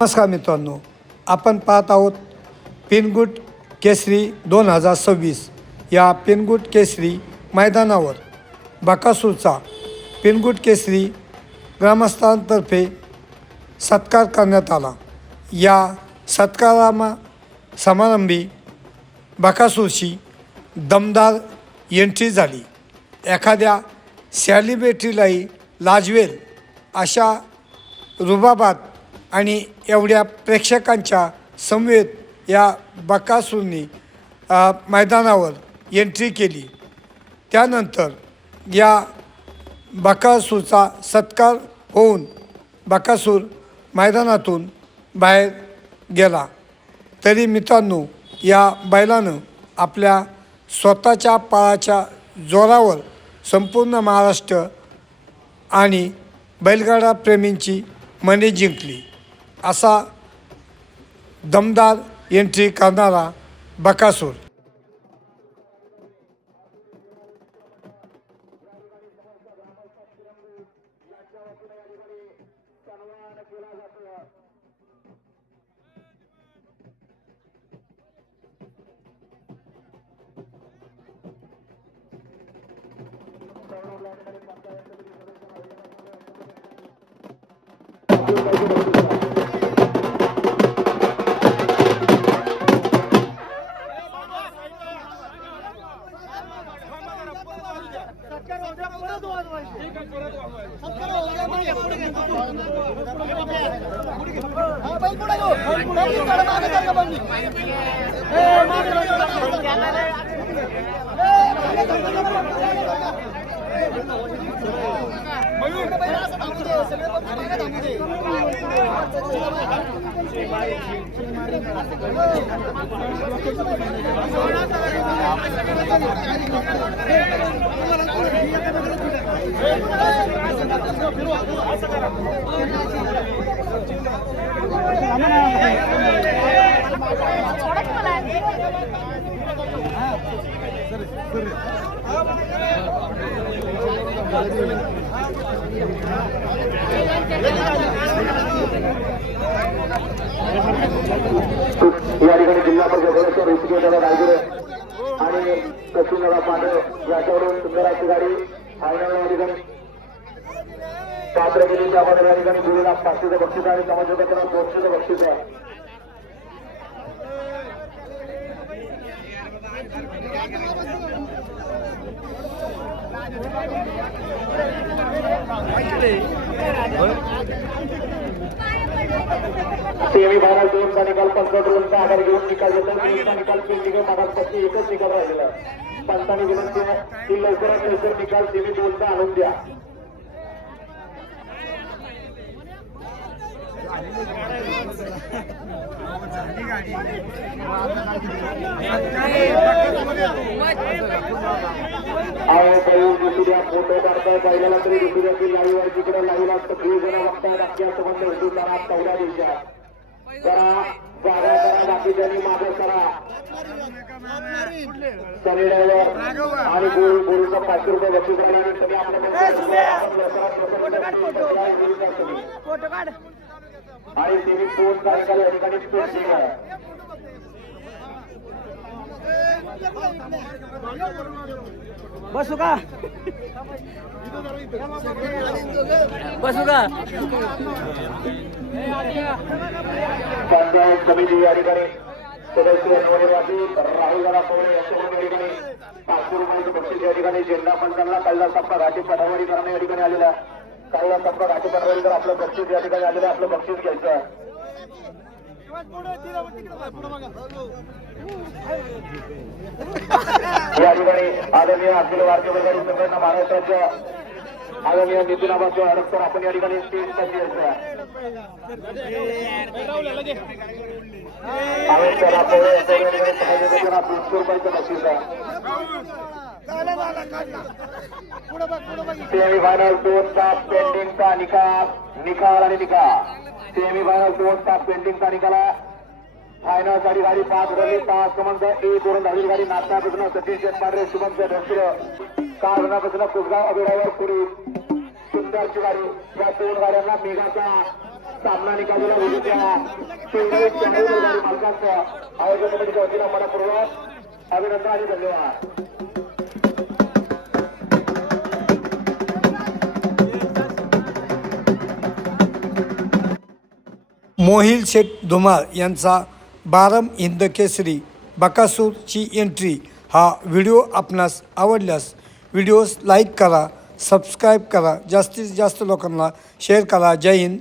नमस्कार मित्रांनो, आपण पाहत आहोत पिनगुट केसरी 2026 या पिनगुट केसरी मैदानावर बकासूरचा पिनगुट केसरी ग्रामस्थांतर्फे सत्कार करण्यात आला। या समारंभी बकासूरची दमदार एंट्री झाली। एखाद्या सेलिब्रिटीलाही लाजवेल अशा रुबाबात आणि एवढ्या प्रेक्षकांच्या समवेत या बकासूरनी मैदानावर एंट्री केली। त्यानंतर या बकासूरचा सत्कार होऊन बकासूर मैदानातून बाहेर गेला। तरी मित्रांनो, या बैलानं आपल्या स्वतःच्या पायाच्या जोरावर संपूर्ण महाराष्ट्र आणि बैलगाडा प्रेमींची मने जिंकली। असा दमदार एंट्री करणारा बकासूर। या ठिकाणी जिल्हा परिषदेच्या ऋषिकेशला रायगुरे आणि सचिनला पांढरे याच्यावरून सुंदर अशी गाडी फायनल या ठिकाणी पात्र गेली। त्यामध्ये या ठिकाणी गुरुला 500चं बक्षीस आणि समाजोपचाराला 200चं बक्षीस आहे। सेमीफायनल 2 चा निकाल 65 रनचा आधार घेऊन निकाल देतो। 3 चा निकाल पेंडिंग मागासपैकी एकच निकाल राहिलेला आहे। पंचांनी विनंती आहे की लवकरात लवकर निकाल सेमी 2 चा आणून द्या। दुसऱ्या फोटो काढताय पहिल्याला तरी दुसऱ्या की लाईव्ह तिकडे लाईव्ह असतं 20 जण बघतायत। अख्ख्या संबंध होतो करा पहिल्या दिवसात करा जागा करा बाकीच्यांनी मागे करा सनीड्यावर आणि गोळीचं 500 रुपये बक्षीस राहिला आणि सगळे आपल्या आणि सेमी 2 तारखेला या ठिकाणी स्पोर्ट्स आहे। बसू का पंचायत समिती या ठिकाणी सदस्य निवडणुकी राहुलदादा पवळे यांच्याकडून या ठिकाणी 500 रुपयाचे बक्षीस या ठिकाणी जिल्हा पंचांना कल्ला सप्पा घाटी पटावारी करणे या ठिकाणी आलेला कल्ला सप्पा घाटी पटावारी कर आपलं बक्षीस या ठिकाणी आलेलं आपलं बक्षीस घ्यायचं आहे। या ठिकाणी आदरणीय अखिल भारतीय बैलगाडी संघटना महाराष्ट्राच्या आदरणीय नितीन आबासाहेब हडपकर आपण या ठिकाणी स्टेज साठी यायचं बक्षीस आहे। सेमीफायनल 2 चा पेंडिंगचा निकाल आणि निकाल सेमीफायनल 2 चा पेंडिंगचा निकाल फायनल साठी गाडी 5 रननी 5 क्रमांक 1 वरून धावली गाडी नाथनापासून सतीश पांढरे शुभम ढोसरे 6 रनापासून कुसगाव अभिरावर पुरी सुंदरची गाडी या 2 गाड्यांना मेघाचा सामना निकालीला विजेत्या मालकांचं आयोजन कमिटीच्या वतीनं मनपूर्वक अभिनंदन आणि धन्यवाद. मोहिल शेठ धुमाळ यांचा बारम हिंद केसरी बकासूरची एंट्री हा व्हिडिओ आपणास आवडल्यास व्हिडिओस लाईक करा, सबस्क्राईब करा, जास्तीत जास्त लोकांना शेअर करा. जय हिंद.